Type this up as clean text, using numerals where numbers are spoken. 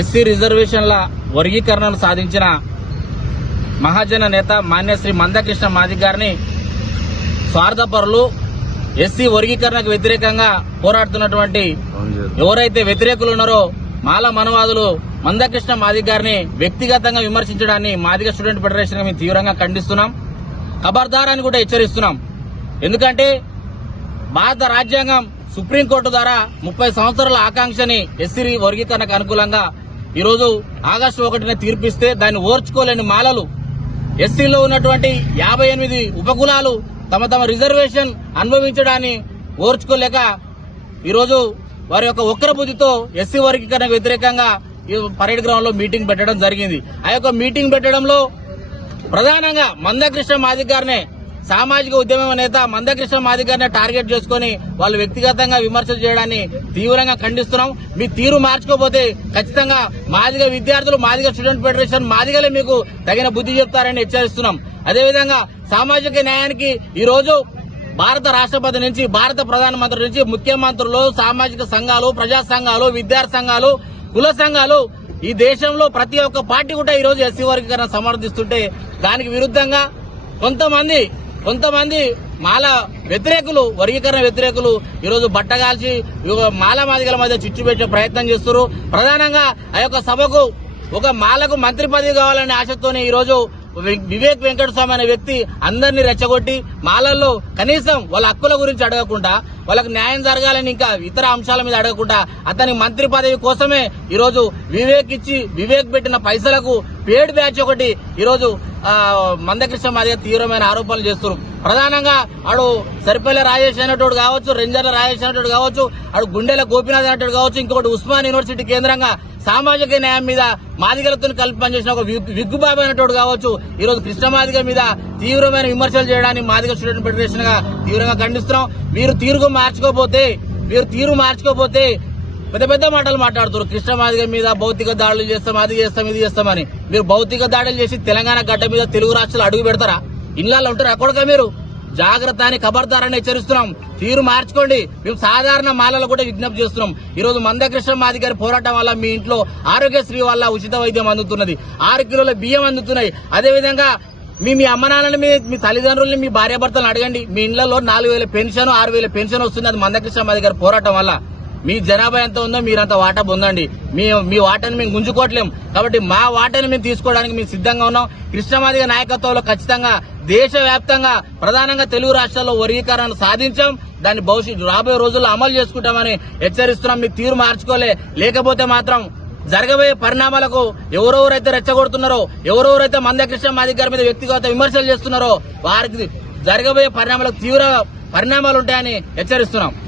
SC రిజర్వేషన్ల వర్గీకరణను సాధించిన మహాజన నేత మాన్య శ్రీ మందకృష్ణ మాదిగ గారిని స్వార్థపరులు ఎస్సీ వర్గీకరణకు వ్యతిరేకంగా పోరాడుతున్నటువంటి ఎవరైతే వ్యతిరేకులు ఉన్నారో మాల మనవాదులు మందకృష్ణ మాదిగ గారిని వ్యక్తిగతంగా విమర్శించడాన్ని మాదిగ స్టూడెంట్ ఫెడరేషన్ మేము తీవ్రంగా ఖండిస్తున్నాం. ఖబర్దార్ అని కూడా హెచ్చరిస్తున్నాం. ఎందుకంటే భారత రాజ్యాంగం సుప్రీంకోర్టు ద్వారా 30 సంవత్సరాల ఆకాంక్షని ఎస్సీ వర్గీకరణకు అనుకూలంగా ఈరోజు ఆగస్టు 1న తీర్పిస్తే దాన్ని ఓర్చుకోలేని మాలలు ఎస్సీలో ఉన్నటువంటి 58 ఉపకులాలు తమ తమ రిజర్వేషన్ అనుభవించడాన్ని ఓర్చుకోలేక ఈరోజు వారి యొక్క ఒక్కర బుద్ధితో ఎస్సీ వర్గీకరణకు వ్యతిరేకంగా ఈ పరేడ్ గ్రౌండ్ లో మీటింగ్ పెట్టడం జరిగింది. ఆ యొక్క మీటింగ్ పెట్టడంలో ప్రధానంగా మందకృష్ణ మాదిగ గారినే సామాజిక ఉద్యమ నేత మందకృష్ణ మాదిగ గారిని టార్గెట్ చేసుకుని వాళ్ళు వ్యక్తిగతంగా విమర్శలు చేయడాన్ని తీవ్రంగా ఖండిస్తున్నాం. మీ తీరు మార్చుకోకపోతే ఖచ్చితంగా మాదిగ విద్యార్థులు మాదిగ స్టూడెంట్ ఫెడరేషన్ మాదిగలే మీకు తగిన బుద్ధి చెప్తారని హెచ్చరిస్తున్నాం. అదేవిధంగా సామాజిక న్యాయానికి ఈ రోజు భారత రాష్ట్రపతి నుంచి భారత ప్రధానమంత్రి నుంచి ముఖ్యమంత్రులు సామాజిక సంఘాలు ప్రజా సంఘాలు విద్యార్థి సంఘాలు కుల సంఘాలు ఈ దేశంలో ప్రతి ఒక్క పార్టీ కూడా ఈ రోజు ఎస్సీ వర్గీకరణ సమర్థిస్తుంటే దానికి విరుద్ధంగా కొంతమంది మాల వ్యతిరేకులు వర్గీకరణ వ్యతిరేకులు ఈరోజు బట్టగాల్చి మాల మాదిగల మధ్య చిచ్చు పెట్టే ప్రయత్నం చేస్తున్నారు. ప్రధానంగా ఆ యొక్క సభకు ఒక మాలకు మంత్రి పదవి కావాలనే ఆశతోనే ఈరోజు వివేక్ వెంకటస్వామి అనే వ్యక్తి అందరినీ రెచ్చగొట్టి మాలల్లో కనీసం వాళ్ళ హక్కుల గురించి అడగకుండా వాళ్ళకు న్యాయం జరగాలని ఇంకా ఇతర అంశాల మీద అడగకుండా అతని మంత్రి పదవి కోసమే ఈరోజు వివేక్ పెట్టిన పైసలకు పేడ్ బ్యాచ్ ఒకటి ఈరోజు మందకృష్ణ మాదిగ తీవ్రమైన ఆరోపణలు చేస్తున్నారు. ప్రధానంగా ఆడు సరిపల్లి రాజేష్ అనేటోడు కావచ్చు, రెంజర్ల రాజేష్ అనేటోడు కావచ్చు, ఆడు గుండెల గోపీనాథ్ అనేటోడు కావచ్చు, ఇంకొకటి ఉస్మాన్ యూనివర్సిటీ కేంద్రంగా సామాజిక న్యాయం మీద మాదిగలతో కలిపి పనిచేసిన ఒక విగ్గుబాబు అనేటోడు కావచ్చు ఈరోజు కృష్ణ మాదిగ మీద తీవ్రమైన విమర్శలు చేయడాన్ని మాదిగ స్టూడెంట్ ఫెడరేషన్ గా తీవ్రంగా ఖండిస్తున్నాం. మీరు తీరు మార్చుకోపోతే పెద్ద మాటలు మాట్లాడుతున్నారు. కృష్ణ మాదిగ మీద భౌతిక దాడులు చేస్తాం, అది చేస్తాం, ఇది చేస్తామని. మీరు భౌతిక దాడులు చేసి తెలంగాణ గడ్డ మీద తెలుగు రాష్ట్రాలు అడుగు పెడతారా? ఇళ్లలో ఉంటారు అక్కడక మీరు జాగ్రత్త అని ఖబర్దారని హెచ్చరిస్తున్నాం. తీరు మార్చుకోండి. మేము సాధారణ మాలలు కూడా విజ్ఞప్తి చేస్తున్నాం. ఈ రోజు మందకృష్ణ మాదిగ గారి పోరాటం వల్ల మీ ఇంట్లో ఆరోగ్యశ్రీ వల్ల ఉచిత వైద్యం అందుతున్నది, 6 కిలోల బియ్యం అందుతున్నాయి. అదేవిధంగా మీ అమ్మ నాన్నని మీ తల్లిదండ్రుల్ని మీ భార్యాభర్తలను అడగండి. మీ ఇళ్లలో 4,000 పెన్షన్ 6,000 పెన్షన్ వస్తుంది. అది మందకృష్ణ మాదిగ గారి పోరాటం వల్ల. మీ జనాభా ఎంత ఉందో మీరంత వాటా పొందండి. మీ వాటాని మేము గుంజుకోవట్లేం కాబట్టి మా వాటాని మేము తీసుకోవడానికి మేము సిద్ధంగా ఉన్నాం. కృష్ణ మాదిగ నాయకత్వంలో ఖచ్చితంగా దేశవ్యాప్తంగా ప్రధానంగా తెలుగు రాష్ట్రాల్లో వర్గీకరణను సాధించాం. దాన్ని రాబోయే రోజుల్లో అమలు చేసుకుంటామని హెచ్చరిస్తున్నాం. మీ తీరు మార్చుకోలే లేకపోతే మాత్రం జరగబోయే పరిణామాలకు ఎవరెవరైతే రెచ్చగొడుతున్నారో ఎవరెవరైతే మందకృష్ణ మాదిగ గారి మీద వ్యక్తిగత విమర్శలు చేస్తున్నారో వారికి జరగబోయే పరిణామాలకు తీవ్ర పరిణామాలు ఉంటాయని హెచ్చరిస్తున్నాం.